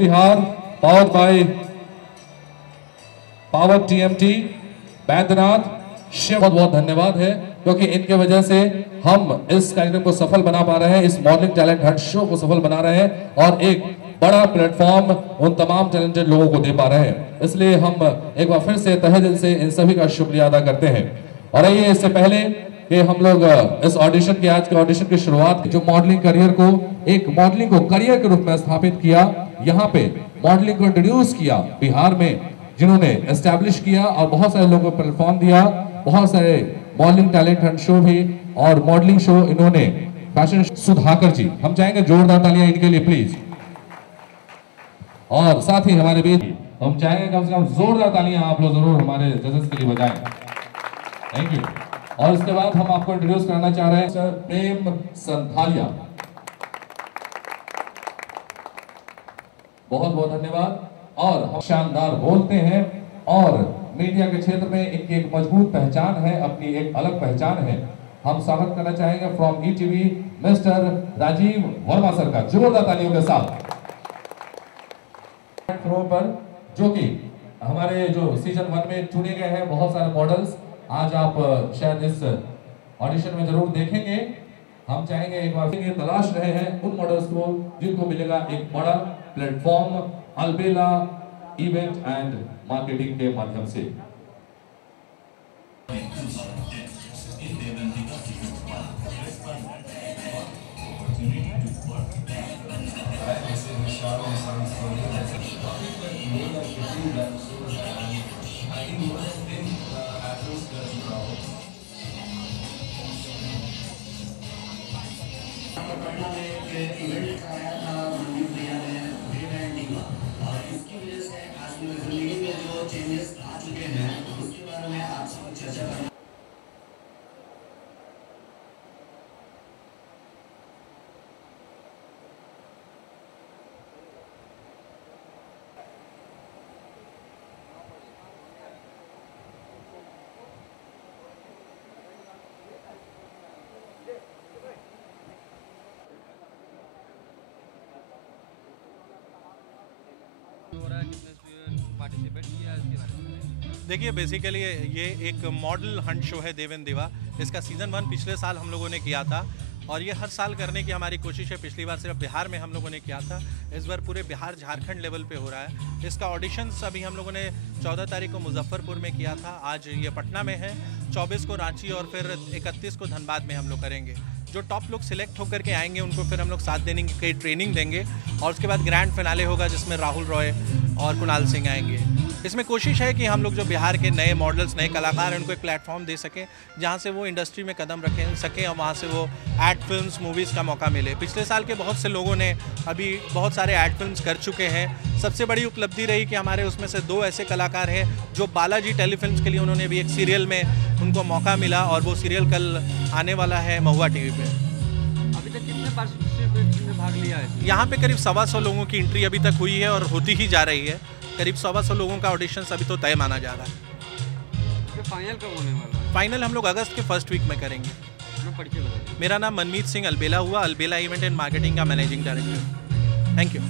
Bihar powered by power TMT Baidyanath Shiv, बहुत बहुत धन्यवाद है क्योंकि इनके वजह से हम इस कार्यक्रम को सफल बना पा रहे हैं, इस मॉडलिंग टैलेंट हंट शो को सफल बना रहे हैं और एक बड़ा प्लेटफॉर्म उन तमाम टैलेंटेड लोगों को दे पा रहे हैं। इसलिए हम एक बार फिर से तहे दिल से इन सभी का शुक्रिया अदा करते हैं। और आइए इससे पहले कि हम लोग इस ऑडिशन के आज के ऑडिशन की शुरुआत, जो मॉडलिंग करियर को एक मॉडलिंग को करियर के रूप में स्थापित किया, यहाँ पे मॉडलिंग को इंट्रोड्यूस किया बिहार में, जिन्होंने एस्टैब्लिश किया और बहुत सारे लोगों को प्लेटफॉर्म दिया, बहुत सारे मॉडलिंग टैलेंट हंट शो भी और मॉडलिंग शो इन्होंने फैशन सुधाकर जी, हम चाहेंगे जोरदार तालियां इनके लिए प्लीज। और साथ ही हमारे बीच हम चाहेंगे कम से कम जोरदार तालियां आप लोग जरूर हमारे जजेस के लिए बजाएं। Thank you. और इसके बाद हम आपको इंट्रोड्यूस करना चाह रहे हैं सर प्रेम संथालिया, बहुत बहुत धन्यवाद। और हम शानदार बोलते हैं और मीडिया के क्षेत्र में इनकी एक मजबूत पहचान है, अपनी एक अलग पहचान है। हम स्वागत करना चाहेंगे from ETV mister Rajiv Verma sir का, जोरदार तालियों के साथ। फ्लो पर जो कि हमारे जो सीजन 1 में चुने गए हैं बहुत सारे मॉडल्स, आज आप शायद इस ऑडिशन में जरूर देखेंगे। हम चाहेंगे एक बार ये तलाश रहे हैं उन मॉडल्स को जिनको मिलेगा एक बड़ा platform Albela event and marketing के माध्यम से। देखिए बेसिकली ये एक मॉडल हंट शो है देवेन देवा। इसका सीज़न 1 पिछले साल हम लोगों ने किया था और ये हर साल करने की हमारी कोशिश है। पिछली बार सिर्फ बिहार में हम लोगों ने किया था, इस बार पूरे बिहार झारखंड लेवल पे हो रहा है। इसका ऑडिशंस अभी हम लोगों ने 14 तारीख को मुजफ्फरपुर में किया था, आज ये पटना में है, 24 को रांची और फिर 31 को धनबाद में हम लोग करेंगे। जो टॉप लोग सिलेक्ट होकर के आएंगे उनको फिर हम लोग 7 दिन की ट्रेनिंग देंगे और उसके बाद ग्रैंड फिनाले होगा जिसमें राहुल रॉय और कुणाल सिंह आएंगे। इसमें कोशिश है कि हम लोग जो बिहार के नए मॉडल्स, नए कलाकार हैं, उनको एक प्लेटफॉर्म दे सकें जहां से वो इंडस्ट्री में कदम रखें सकें और वहां से वो एड फिल्म्स, मूवीज़ का मौका मिले। पिछले साल के बहुत से लोगों ने अभी बहुत सारे एड फिल्म्स कर चुके हैं। सबसे बड़ी उपलब्धि रही कि हमारे उसमें से 2 ऐसे कलाकार हैं जो बालाजी टेलीफिल्म्स के लिए उन्होंने भी एक सीरियल में उनको मौका मिला और वो सीरियल कल आने वाला है महुआ टीवी पे। अभी तक कितने पार्टिसिपेंट्स ने भाग लिया है? यहाँ पे करीब 125 लोगों की एंट्री अभी तक हुई है और होती ही जा रही है। करीब 125 लोगों का ऑडिशन अभी तो तय माना जा रहा है। तो फाइनल कब होने वाला है? फाइनल हम लोग अगस्त के फर्स्ट वीक में करेंगे। मेरा नाम मनमीत सिंह अलबेला हुआ, अलबेला इवेंट एंड मार्केटिंग का मैनेजिंग डायरेक्टर। Thank you.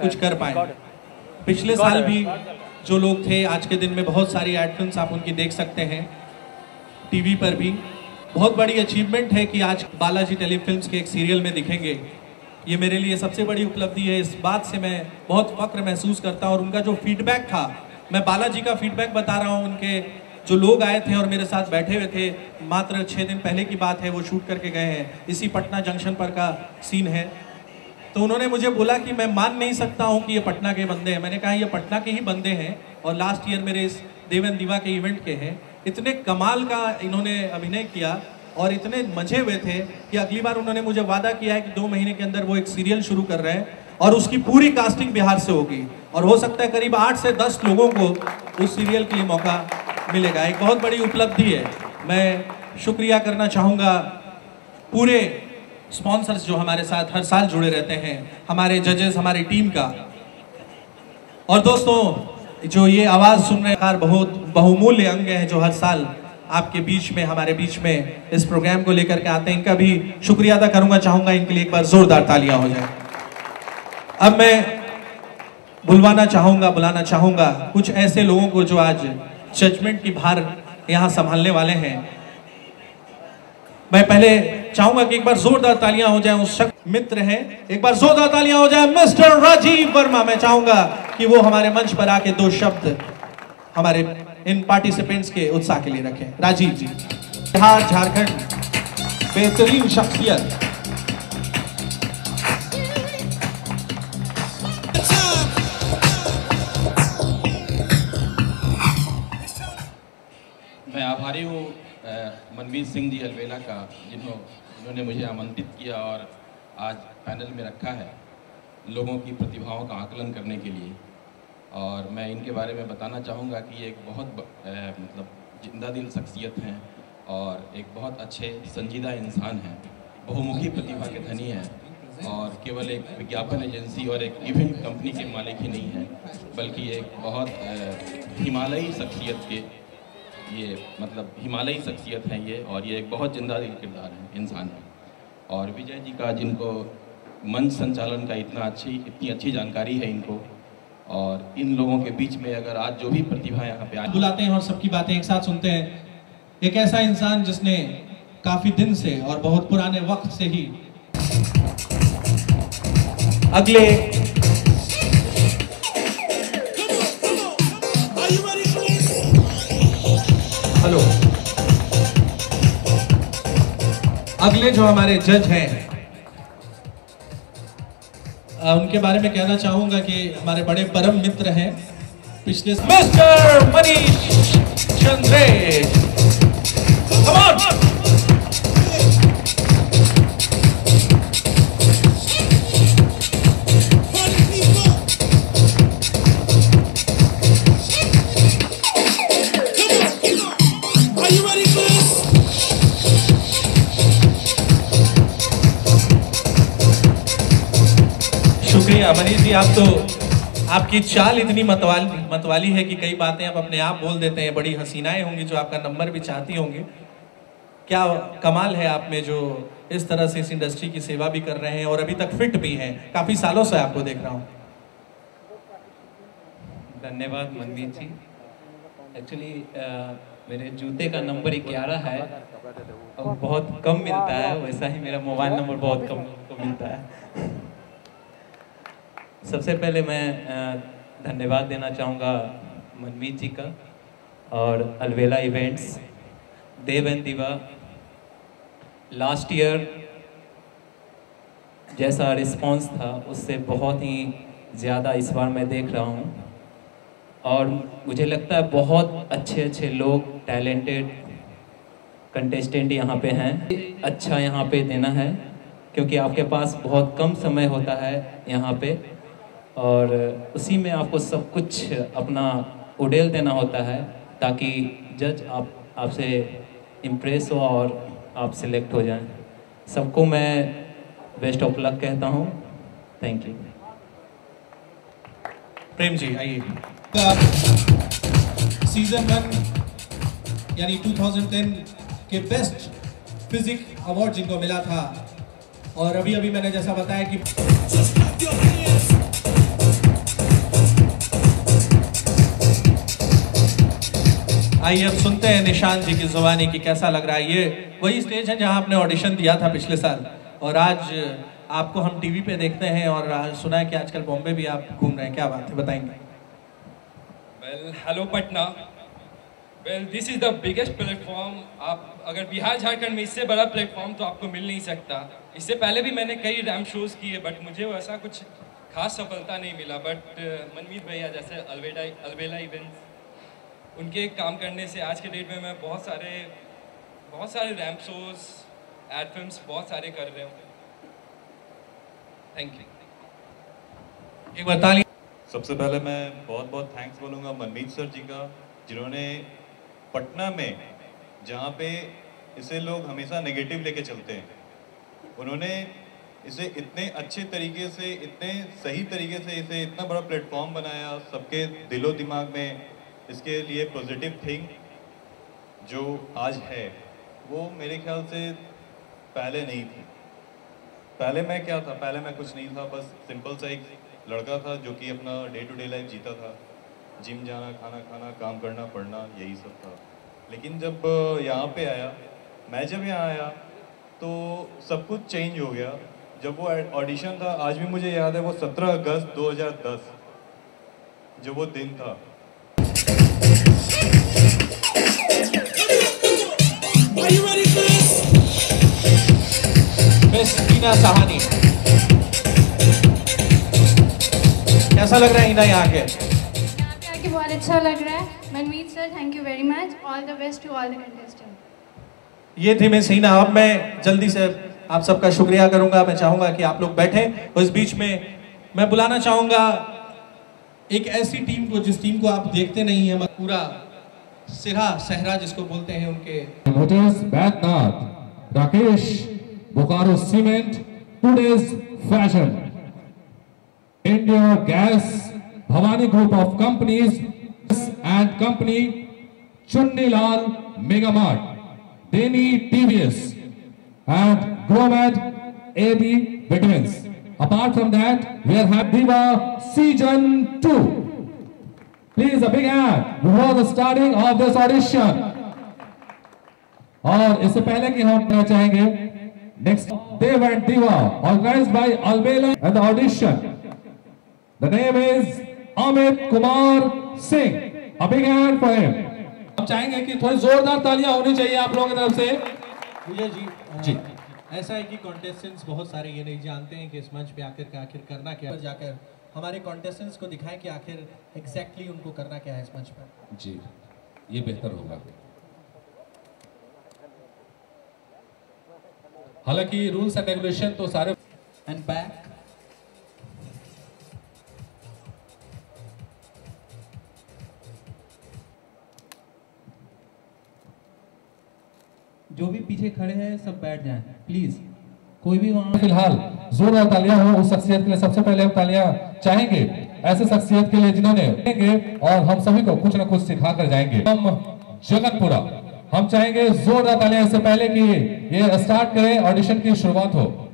कुछ कर पाए। पिछले साल भी जो लोग थे, आज के दिन में बहुत सारी एड फिल्म्स आप उनकी देख सकते हैं टीवी पर भी। बहुत बड़ी अचीवमेंट है कि आज बालाजी टेलीफिल्म्स के एक सीरियल में दिखेंगे। ये मेरे लिए सबसे बड़ी उपलब्धि है। इस बात से मैं बहुत फक्र महसूस करता हूँ। और उनका जो फीडबैक था, मैं बालाजी का फीडबैक बता रहा हूँ। उनके जो लोग आए थे और मेरे साथ बैठे हुए थे, मात्र 6 दिन पहले की बात है, वो शूट करके गए हैं। इसी पटना जंक्शन पर का सीन है। तो उन्होंने मुझे बोला कि मैं मान नहीं सकता हूँ कि ये पटना के बंदे हैं। मैंने कहा ये पटना के ही बंदे हैं और लास्ट ईयर मेरे इस देवन दीवा के इवेंट के हैं। इतने कमाल का इन्होंने अभिनय किया और इतने मजे हुए थे कि अगली बार उन्होंने मुझे वादा किया है कि 2 महीने के अंदर वो एक सीरियल शुरू कर रहे हैं और उसकी पूरी कास्टिंग बिहार से होगी। और हो सकता है करीब 8 से 10 लोगों को उस सीरियल के लिए मौका मिलेगा। एक बहुत बड़ी उपलब्धि है। मैं शुक्रिया करना चाहूँगा पूरे स्पॉन्सर्स जो हमारे साथ हर साल जुड़े रहते हैं, हमारे जजेस, हमारी टीम का। और दोस्तों, जो ये आवाज़ सुन रहे हैं, बहुत बहुमूल्य अंग है जो हर साल आपके बीच में, हमारे बीच में इस प्रोग्राम को लेकर के आते हैं। इनका भी शुक्रिया अदा करूंगा, चाहूंगा इनके लिए एक बार जोरदार तालियां हो जाए। अब मैं बुलाना चाहूंगा कुछ ऐसे लोगों को जो आज जजमेंट की भार यहां संभालने वाले हैं। मैं पहले चाहूंगा कि एक बार जोरदार तालियां हो जाए। उस शख्स मित्र हैं, एक बार जोरदार तालियां हो जाए मिस्टर राजीव वर्मा। मैं चाहूंगा कि वो हमारे मंच पर आके 2 शब्द हमारे इन पार्टिसिपेंट्स के उत्साह के लिए रखें। राजीव जी, बिहार झारखंड बेहतरीन शख्सियत। मैं आभारी हूँ मनवीर सिंह जी अलवेला का, जिन्होंने मुझे आमंत्रित किया और आज पैनल में रखा है लोगों की प्रतिभाओं का आकलन करने के लिए। और मैं इनके बारे में बताना चाहूँगा कि ये एक बहुत मतलब जिंदा दिल शख्सियत हैं और एक बहुत अच्छे संजीदा इंसान हैं, बहुमुखी प्रतिभा के धनी हैं और केवल एक विज्ञापन एजेंसी और एक इवेंट कंपनी के मालिक ही नहीं हैं, बल्कि एक बहुत हिमालयी शख्सियत के हिमालयी शख्सियत हैं ये। और ये एक बहुत जिंदा दिल किरदार है, इंसान है। और विजय जी का, जिनको मंच संचालन का इतनी अच्छी जानकारी है इनको, और इन लोगों के बीच में अगर आज जो भी प्रतिभा यहाँ पे बुलाते हैं और सबकी बातें एक साथ सुनते हैं। एक ऐसा इंसान जिसने काफी दिन से और बहुत पुराने वक्त से ही अगले जो हमारे जज हैं, उनके बारे में कहना चाहूंगा कि हमारे बड़े परम मित्र हैं पिछले mister Manish Chandre. Come on. शुक्रिया मनीष जी, आप तो, आपकी चाल इतनी मतवाली है कि कई बातें आप अपने आप बोल देते हैं। बड़ी हसीनाएं होंगी जो आपका नंबर भी चाहती होंगी। क्या कमाल है आप में, जो इस तरह से इस इंडस्ट्री की सेवा भी कर रहे हैं और अभी तक फिट भी हैं। काफ़ी सालों से आपको देख रहा हूँ। धन्यवाद मनवीर जी। एक्चुअली मेरे जूते का नंबर 11 है और बहुत कम मिलता है, वैसा ही मेरा मोबाइल नंबर बहुत कम मिलता है। सबसे पहले मैं धन्यवाद देना चाहूँगा मनमीत जी का और अलवेला इवेंट्स, देव एंड दिवा। लास्ट ईयर जैसा रिस्पांस था उससे बहुत ही ज़्यादा इस बार मैं देख रहा हूँ और मुझे लगता है बहुत अच्छे लोग, टैलेंटेड कंटेस्टेंट यहाँ पे हैं। अच्छा यहाँ पे देना है क्योंकि आपके पास बहुत कम समय होता है यहाँ पे और उसी में आपको सब कुछ अपना उड़ेल देना होता है ताकि जज आपसे इम्प्रेस हो और आप सिलेक्ट हो जाएं। सबको मैं बेस्ट ऑफ लक कहता हूँ। Thank you. प्रेम जी आइए। सीजन 1 यानी 2010 के बेस्ट फिजिक अवार्ड जिनको मिला था और अभी मैंने जैसा बताया कि आइए अब सुनते हैं निशान जी की जुबानी की कैसा लग रहा है। ये वही स्टेज है जहां आपने ऑडिशन दिया था पिछले साल और आज आपको हम टीवी पे देखते हैं और सुना है कि आजकल बॉम्बे भी आप घूम रहे हैं, क्या बात है बताएंगे? Well hello Patna. Well this is the biggest platform. आप अगर बिहार झारखंड में इससे बड़ा प्लेटफॉर्म तो आपको मिल नहीं सकता। इससे पहले भी मैंने कई रैम्प शोज़ किए बट मुझे वैसा कुछ खास सफलता नहीं मिला। बट मनमीत भैया जैसे अलबेला इवेंट्स, उनके काम करने से आज के डेट में मैं बहुत सारे रैम्प शोज़, एड फिल्म्स बहुत सारे कर रहे हूँ। Thank you. एक बार ताली। सबसे पहले मैं बहुत बहुत थैंक्स बोलूँगा मनमीत सर जी का, जिन्होंने पटना में जहाँ पे इसे लोग हमेशा नेगेटिव लेके चलते हैं, उन्होंने इसे इतने अच्छे तरीके से, इतने सही तरीके से इसे इतना बड़ा प्लेटफॉर्म बनाया, सबके दिलो दिमाग में इसके लिए पॉजिटिव थिंग जो आज है वो मेरे ख्याल से पहले नहीं थी। पहले मैं क्या था, पहले मैं कुछ नहीं था, बस सिंपल सा एक लड़का था जो कि अपना डे टू डे लाइफ जीता था, जिम जाना, खाना खाना, काम करना, पढ़ना, यही सब था। लेकिन जब यहाँ पे आया, मैं जब यहाँ आया तो सब कुछ चेंज हो गया। जब वो ऑडिशन था, आज भी मुझे याद है, वो 17 अगस्त 2010 जो वो दिन था। मिस हीना साहनी, कैसा लग रहा है हीना यहाँ के? आके बहुत अच्छा लग रहा है। Manmeet sir, thank you very much. All the best to all the contestant. ये थी मिस हीना। अब मैं जल्दी से आप सबका शुक्रिया करूंगा। मैं चाहूंगा कि आप लोग बैठें और इस बीच में मैं बुलाना चाहूंगा एक ऐसी टीम को जिस टीम को आप देखते नहीं है, पूरा सिरा सहरा जिसको बोलते हैं, उनके motors Baidyanath, Rakesh, Bokaro cement, today's fashion, India gas, Bhavani group of companies and company, Chunnilal megamart, Denny TVS and Gromed AB Vitamins. Apart from that, we are having Diva Season 2. Please a big hand before the starting of this audition. और इससे पहले कि हम कहना चाहेंगे next Dev and Diva organized by Albela and the audition. The name is Amit Kumar Singh. A big hand for him. हम चाहेंगे कि थोड़ी जोरदार तालियां होनी चाहिए आप लोगों की तरफ से। जी ऐसा है कि कॉन्टेस्टेंट्स बहुत सारे ये नहीं जानते हैं कि इस मंच पे आकर करना क्या है। जाकर हमारे कॉन्टेस्टेंट्स को दिखाएं कि आखिर एग्जैक्टली उनको करना क्या है इस मंच पर। जी ये बेहतर होगा। हालांकि रूल्स एंड रेगुलेशन तो सारे एंड बैक जो भी पीछे खड़े हैं सब बैठ जाएं प्लीज। कोई भी वहां फिलहाल जोरदार तालियां हो उस शख्सियत के लिए। सबसे पहले हम तालियां चाहेंगे ऐसे शख्सियत के लिए जिन्होंने और हम सभी को कुछ न कुछ सिखा कर जाएंगे। हम जगतपुरा, हम चाहेंगे जोरदार तालियां इससे पहले कि ये स्टार्ट करें, ऑडिशन की शुरुआत हो।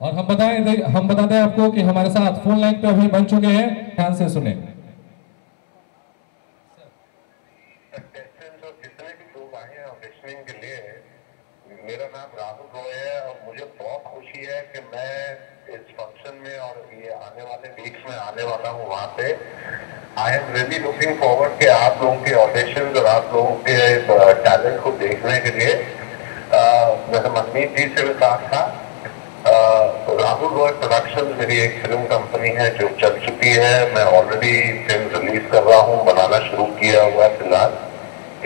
और हम बताते हैं आपको कि हमारे साथ फोन लाइन पे अभी बन चुके हैं, ध्यान से सुने। जितने भी लोग आए हैं ऑडिशनिंग के लिए, मेरा नाम राहुल रॉय है और मुझे बहुत खुशी है कि मैं इस फंक्शन में और ये आने वाले वीक्स में आने वाला हूँ वहाँ पे। I am really looking forward कि आप लोगों के ऑडिशन और आप लोगों के टैलेंट को देखने के लिए। मैंने मनमीत जी से भी कहा था, राहुल रॉय प्रोडक्शन मेरी एक फिल्म कंपनी है जो चल चुकी है। मैं ऑलरेडी फिल्म रिलीज कर रहा हूँ, बनाना शुरू किया हुआ है फिलहाल,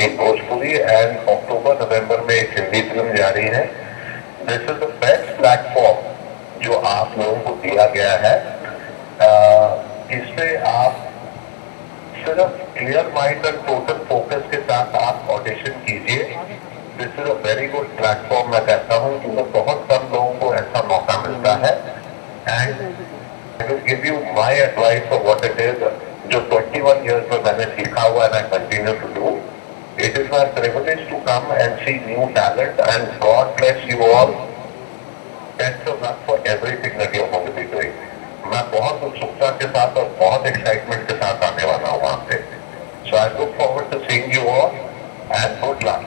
एक भोजपुरी एंड अक्टूबर नवंबर में एक हिंदी फिल्म जारी है। This is the best platform जो आप लोगों को दिया गया है। इससे आप सिर्फ क्लियर माइंड और टोटल फोकस के साथ आप ऑडिशन कीजिए। This is a very good platform. मैं कहता हूँ कि बहुत कम लोगों को ऐसा मौका मिलता है and I will give you my advice for what it is. जो 21 years में मैंने सीखा हुआ है, I continue to do. It is my privilege to come and see new talent, and God bless you all. Best of luck for everything that you are going to be doing. मैं बहुत उत्सुकता के साथ और बहुत excitement के साथ आने वाला हूँ वहाँ पे. So I look forward to seeing you all, and good luck.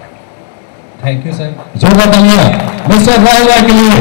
Thank you sir. जोरदार तालियां मिस्टर राहुल राय के लिए.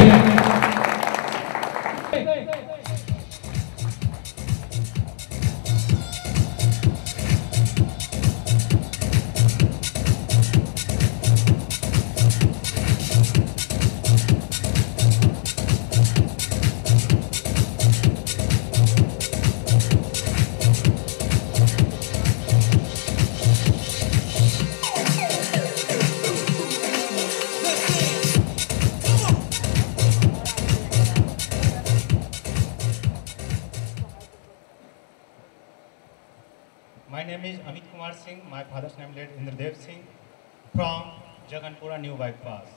My name is Amit Kumar Singh. My father's name is Indradev Singh from Jaganpura New Bypass.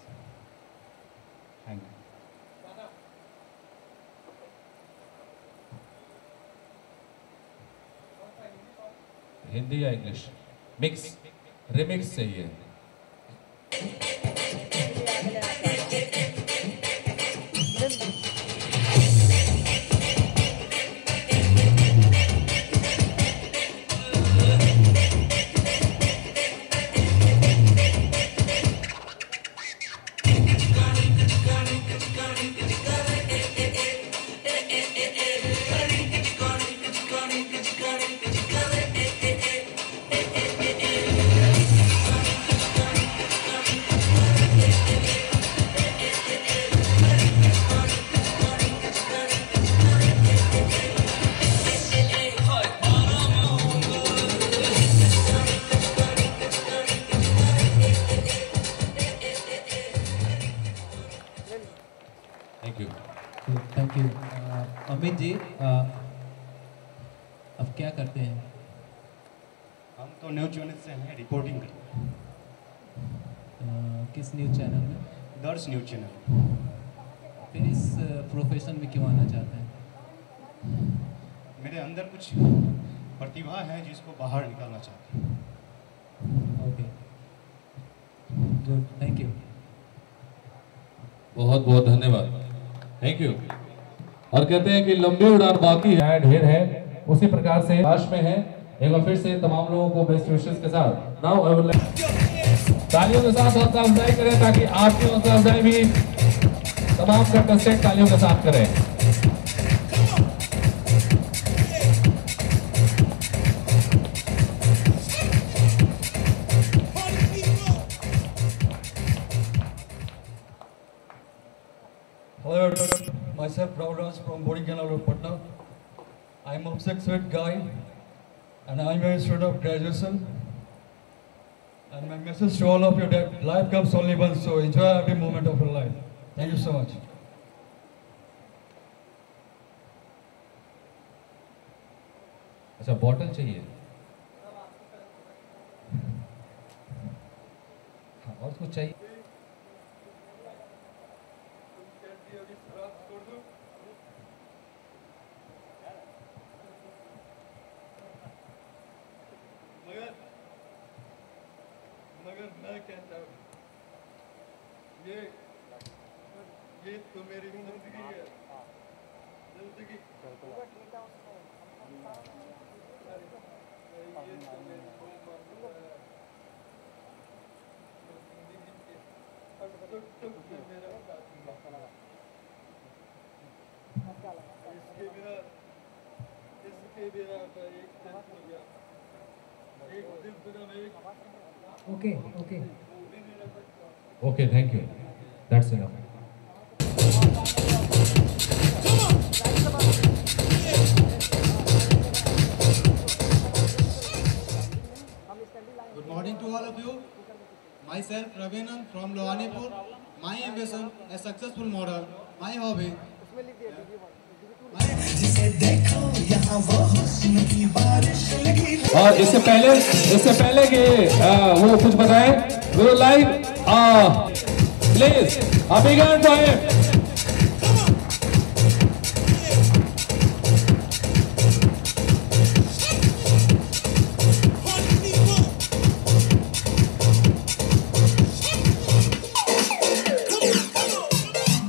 Thank you. Hindi या English mix remix चाहिए. Thank you. Amit ji अब क्या करते हैं? हम तो न्यूज चैनल से हैं, रिपोर्टिंग करते हैं. किस न्यूज चैनल में? दर्श न्यूज चैनल. फिर इस प्रोफेशन में क्यों आना चाहते हैं? मेरे अंदर कुछ प्रतिभा है जिसको बाहर निकालना चाहते हैं. Okay good. Thank you. बहुत बहुत धन्यवाद. Thank you. और कहते हैं कि लंबी उड़ान बाकी है, ढेर है. उसी प्रकार से लास्ट में है. एक बार फिर से तमाम लोगों को बेस्ट विशेस के साथ नाउ आई विल तालियों के साथ हौसला अफजाई करें ताकि आपकी हौसला अफजाई भी तमाम कंटेस्टेंट तालियों के साथ करें. Hello, myself Rahul Raj from Boarding Canal Road, Patna. I'm a 6 feet guy and I'm a student of graduation. And my message to all of you that life comes only once, so enjoy every moment of your life. Thank you so much. अच्छा bottle चाहिए और कुछ चाहिए? मगर मैं कहता हूँ ये तो मेरी जिंदगी है. जिंदगी इसके बिना एक दिन हो गया. एक दिन बिना एक. Okay okay okay thank you. That's enough. Good morning to all of you. Myself Ravinand from Lohanipur. My ambition, a successful model. My hobby. और इससे पहले कि वो कुछ बताएं, वो लाइव प्लीज अभी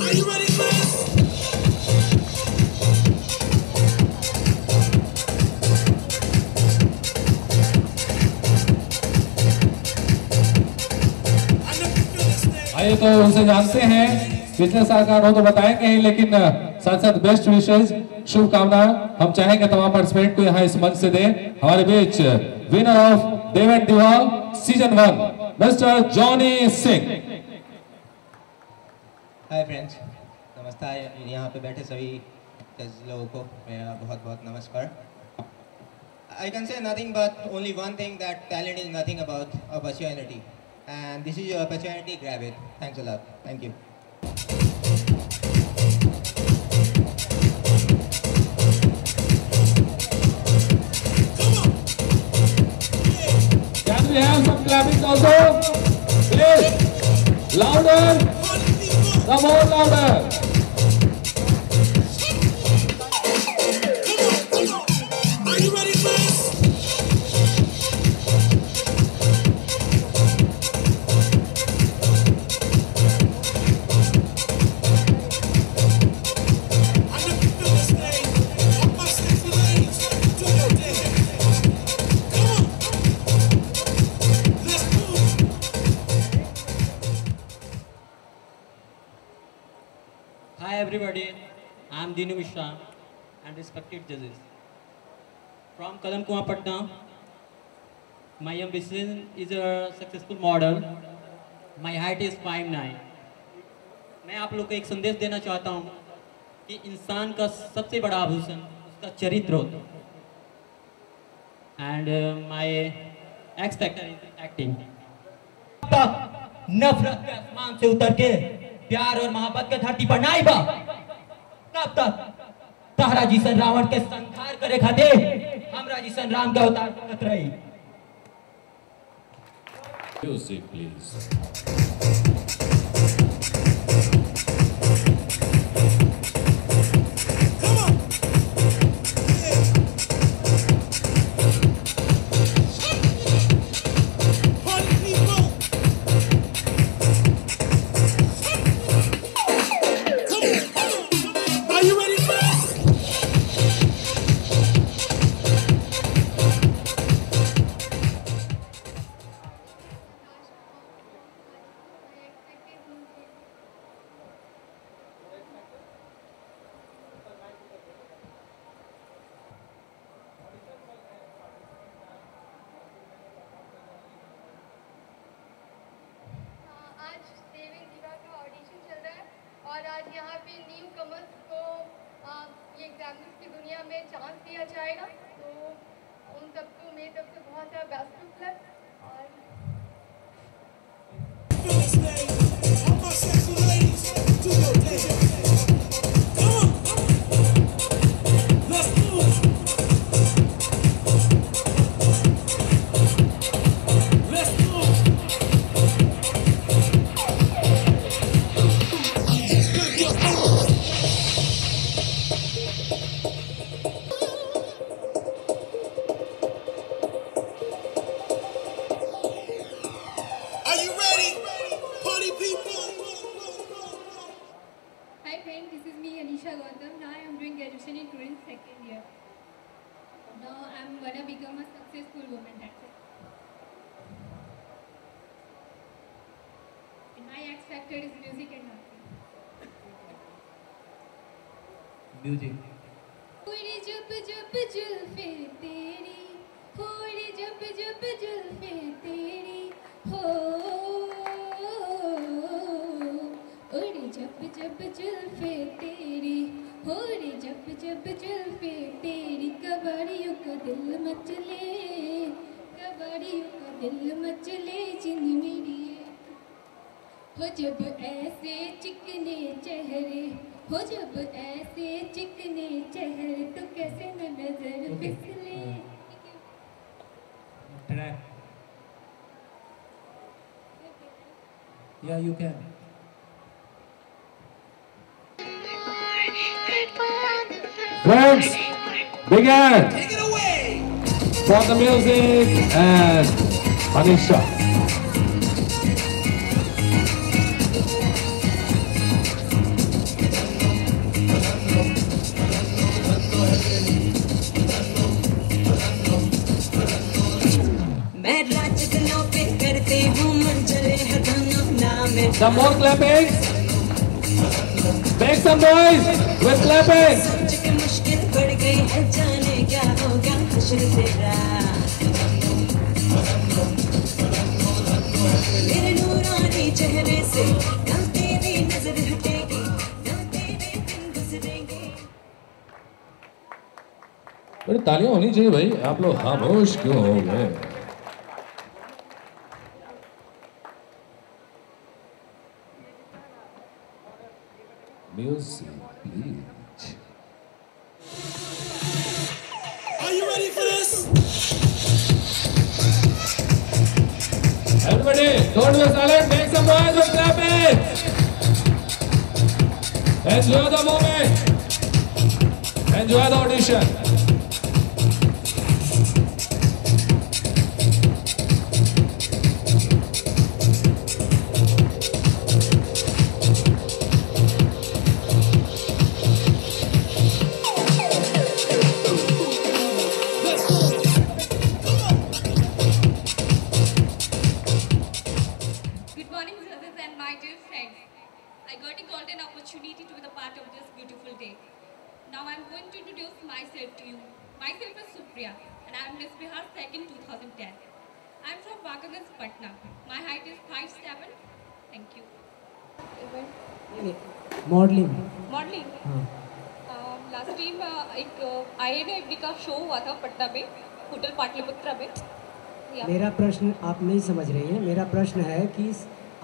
आइए तो उनसे जानते हैं, पिछले साल का अनुभव तो बताएंगे ही, लेकिन साथ साथ बेस्ट विशेष शुभकामनाएं हम चाहेंगे तमाम पार्टिसिपेंट को यहाँ इस मंच से दें। हमारे बीच विनर ऑफ देव एंड दिवा season 1 mister Johnny Singh. Hi friends, नमस्कार। यहाँ पे बैठे सभी लोगों को मेरा बहुत बहुत नमस्कार। I can say nothing but only one thing, that talent is nothing about opportunity, and this is your opportunity, grab it. Thanks a lot. Thank you. Can we have some clapping also? Please, louder, some more louder. Are you ready for this? Hi everybody, I am Dinu Mishra and respected judges. From Kalam Kuan Patna, my ambition is a successful model. My height is 5'9". मैं आप लोग को एक संदेश देना चाहता हूँ कि इंसान का सबसे बड़ा आभूषण उसका चरित्र होता है। And my X factor is acting. नफरत के आसमान से उतर के प्यार और मोहब्बत के धरती पर नाई बा, कब तक तारा जिसन रावण के संहार करे खातिर हमरा जिसन राम के अवतार करत रही। Music please. Music. जब जब जुल्फे तेरी, होड़ी जब जब जुल्फे तेरी, हो उड़ी जब जब जुल्फे तेरी, होड़ी जब जब जुल्फे तेरी, कबाड़ियों का दिल मचले, कबाड़ियों का दिल मचले जिन मेरी, हो जब ऐसे चिकने चेहरे, हो जब ऐसे चिकने चेहरे, तो कैसे न नजर फिसले। Yeah, you can. Friends, big hand for the music and Anisha. Some more clapping. Make some noise with clapping. मुश्किल बढ़ गई है जाने क्या होगा हश्र तेरा मेरे नूरानी चेहरे से ना तेरी नजर हटेगी ना तेरे दिन गुजरेंगे। बड़ी तालियां होनी चाहिए भाई, आप लोग खामोश क्यों हो गए? Music, please. Are you ready for this? Everybody, don't be silent. Make some noise with clapping. Enjoy the moment. Enjoy the audition. Good morning, brothers and my dear friends. I got a golden opportunity to be the part of this beautiful day. Now I'm going to introduce myself to you. Myself is Supriya, and I'm Miss Bihar 2nd 2010. I'm from Bakaganj, Patna. My height is 5'7". Thank you. Modelling modelling हाँ last time एक INFD का show हुआ था पटना में, hotel Pataliputra में। मेरा प्रश्न आप नहीं समझ रही हैं। मेरा प्रश्न है कि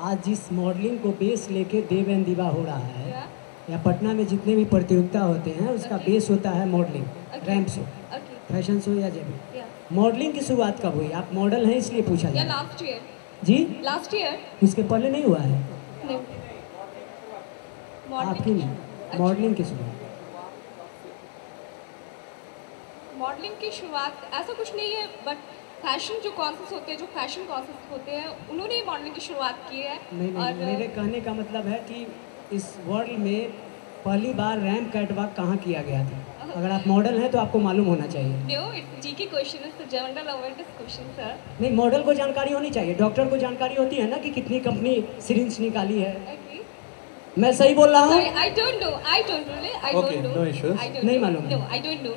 आज जिस मॉडलिंग को बेस लेके देव एंड दिवा हो रहा है या पटना में जितने भी प्रतियोगिता होते हैं उसका बेस होता है modelling, ramp show, fashion show या जब मॉडलिंग की शुरुआत कब हुई? आप मॉडल हैं इसलिए पूछा या जाए। लास्ट ईयर जी लास्ट ईयर उसके पहले नहीं हुआ है आपकी नहीं मॉडलिंग की शुरुआत। मॉडलिंग की शुरुआत ऐसा कुछ नहीं है, बट फैशन जो कॉन्सेप्ट होते हैं, जो फैशन कॉन्सेप्ट होते हैं, उन्होंने मॉडलिंग की शुरुआत की है। नहीं मेरे कहने का मतलब है कि इस वर्ल्ड में पहली बार रैंप कैटवॉक कहाँ किया गया था? अगर आप मॉडल हैं तो आपको मालूम होना चाहिए। No, it's GK question, it's a general awareness question, sir. नहीं, मॉडल को जानकारी होनी चाहिए, डॉक्टर को जानकारी होती है ना कि कितनी कंपनी सिरिंज निकाली है। मैं सही बोल रहा हूँ? Sorry, I don't know. I don't know. no issues. I don't नहीं know. मालूम। No, I don't know.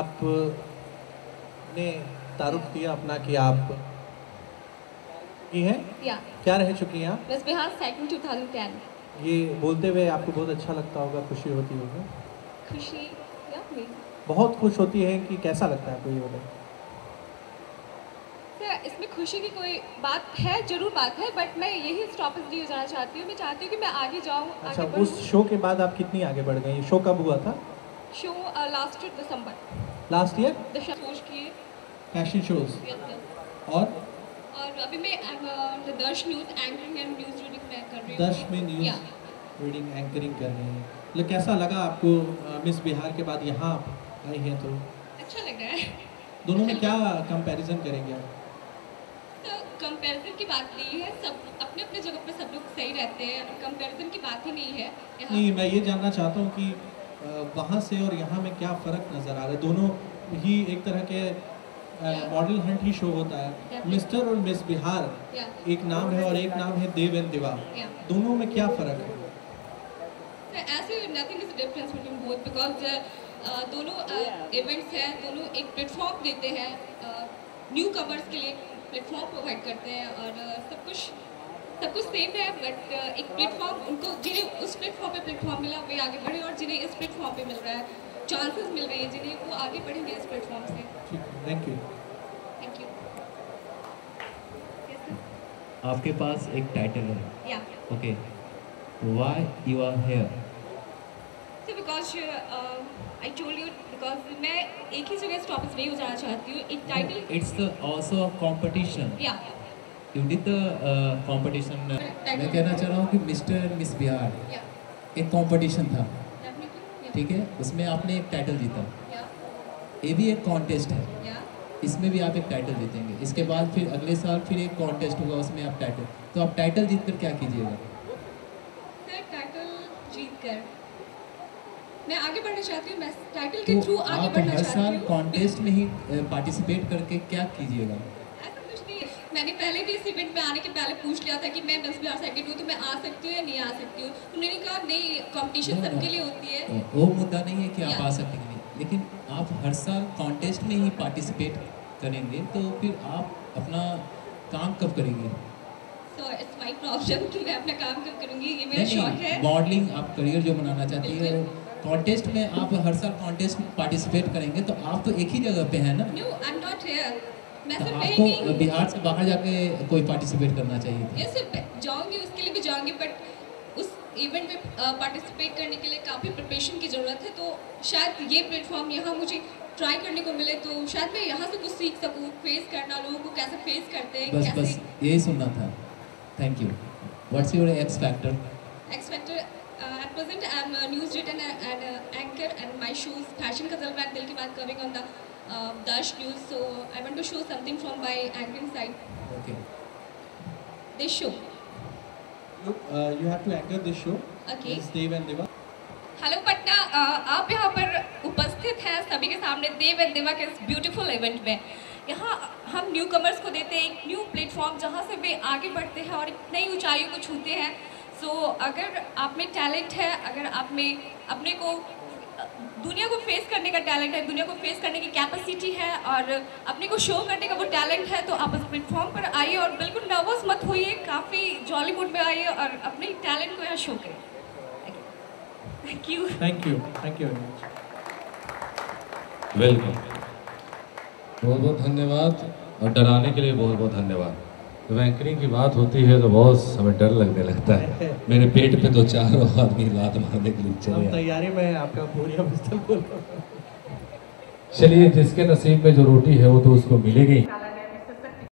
आपने तारुफ किया अपना कि आप की हैं? Yeah. क्या रह चुकी हैं आप? Miss Bihar 2nd 2010. ये बोलते हुए आपको बहुत अच्छा लगता होगा, खुशी होती होगी। खुशी या me? बहुत खुश होती है कि कैसा लगता है आपको ये बताइए? सर, इसमें खुशी की कोई बात है, जरूर बात है, बट मैं यही स्टॉपेज नहीं हो जाना चाहती हूँ। मैं चाहती हूँ कि मैं आगे जाऊँ, अच्छा, आगे उस शो के बाद आप कितनी आगे बढ़ गई? शो कब हुआ था? शो लास्ट दिसंबर लास्ट ईयर सोच किए फैशन शोज और अभी मैं दर्श news anchoring and news reading मैं कर रही हूँ। दर्श में न्यूज़ रीडिंग एंकरिंग कर रहे हैं। मतलब कैसा लगा आपको मिस बिहार के बाद यहाँ आई हैं तो? अच्छा लग रहा है। दोनों में क्या कंपैरिजन करेंगे आप? तो कंपैरिजन की बात नहीं है, सब अपने अपने जगह पे सब लोग सही रहते हैं, कंपैरिजन की बात ही नहीं है यहाँ। नहीं, मैं ये जानना चाहता हूँ कि वहाँ से और यहाँ में क्या फ़र्क नज़र आ रहा है? दोनों ही एक तरह के मॉडल हंट ही शो होता है। मिस्टर और मिस बिहार एक नाम है और एक नाम है देव एंड दिवा। दोनों में क्या फ़र्क है? ऐसे nothing is difference between both, because दोनों इवेंट्स हैं, दोनों एक प्लेटफॉर्म देते हैं, न्यू कमर्स के लिए प्लेटफॉर्म प्रोवाइड करते हैं, और सब कुछ सेम है, बट एक प्लेटफॉर्म उनको जिन्हें उस प्लेटफॉर्म पे प्लेटफॉर्म मिला वे आगे बढ़े, और जिन्हें इस प्लेटफॉर्म पे मिल रहा है चांसेस मिल रहे हैं, जिन्हें वो आगे बढ़ेंगे इस प्लेटफॉर्म से। Thank you. Thank you. आपके पास एक टाइटल है। या okay, why you are here? So because I told you, because मैं एक ही जगह स्टॉपेज नहीं हो जाना चाहती हूँ, एक title. It's also a competition. Yeah. You did the competition. मैं कहना चाह रहा हूँ कि मिस्टर मिस बिहार एक कंपटीशन था, ठीक है? उसमें आपने एक टाइटल जीता। ये भी एक कॉन्टेस्ट है, इसमें भी आप एक टाइटल जीतेंगे। इसके बाद फिर अगले साल फिर एक कॉन्टेस्ट होगा, उसमें आप टाइटल, तो आप टाइटल जीत कर क्या कीजिएगा? सर, टाइटल जीत कर मैं आगे बढ़ना चाहती हूँ, मैं टाइटल के थ्रू आगे बढ़ना चाहती हूँ। हर साल कॉन्टेस्ट में ही पार्टिसिपेट करके क्या कीजिएगा? ऐसा कुछ नहीं है, मैंने पहले भी इस इवेंट में आने के पहले पूछ लिया था कि मैं मिस बिहार सेकंड हूँ तो मैं आ सकती हूँ या नहीं आ सकती हूँ। उन्होंने कहा नहीं, कंपटीशन सबके लिए होती है। वो मुद्दा नहीं है कि आप आ सकते हैं, लेकिन आप हर साल कॉन्टेस्ट में ही पार्टिसिपेट करेंगे तो फिर आप अपना काम कब करेंगे? So it's my problem कि मैं अपना काम कब करूँगी, ये मेरा शौक है। मॉडलिंग आप करियर जो बनाना चाहती है, कॉन्टेस्ट में आप हर साल कॉन्टेस्ट में पार्टिसिपेट करेंगे तो आप तो एक ही जगह पे हैं ना? No, I'm not here. मैं तो सिर्फ आपको बिहार से बाहर जाके कोई पार्टिसिपेट करना चाहिए था। यस, जाऊँगी, उसके लिए भी जाऊँगी, बट उस इवेंट में पार्टिसिपेट करने के लिए काफ़ी प्रिपरेशन की ज़रूरत है। तो शायद ये प्लेटफॉर्म यहाँ मुझे ट्राई करने को मिले तो शायद मैं यहाँ से कुछ सीख सकूँ, फेस करना, लोगों को कैसे फेस करते हैं, कैसे। बस यही सुनना था। Thank you. What's your x factor? X Factor, at present I am a news writer and anchor, and my show is Fashion का जलवा दिल की बात coming on the Dash News. So I want to show something from my anchoring side. Okay. This show. You have to anchor this show. Okay. It's Dev and Deva. Hello Patna, आप यहाँ पर उपस्थित हैं सभी के सामने देव एंड देवा के इस ब्यूटीफुल इवेंट में। यहाँ हम न्यू कमर्स को देते हैं एक न्यू प्लेटफॉर्म जहाँ से वे आगे बढ़ते हैं और एक नई ऊंचाइयों को छूते हैं। सो अगर आप में टैलेंट है, अगर आप में अपने को दुनिया को फेस करने का टैलेंट है, दुनिया को फेस करने की कैपेसिटी है और अपने को शो करने का वो टैलेंट है, तो आप इस प्लेटफॉर्म पर आइए और बिल्कुल नर्वस मत होइए, काफ़ी जॉली मूड में आइए और अपने टैलेंट को यहाँ शो करें। Thank you. Thank you. Thank you very much. Welcome. बहुत बहुत धन्यवाद और डराने के लिए बहुत बहुत धन्यवाद। जब एंकरिंग की बात होती है तो बहुत हमें डर लगने लगता है। मेरे पेट पे तो चारों आदमी लात मारने के लिए चले आए। तैयारी में आपका पूरी पिस्तौल बोल। चलिए, जिसके नसीब में जो रोटी है वो तो उसको मिलेगी।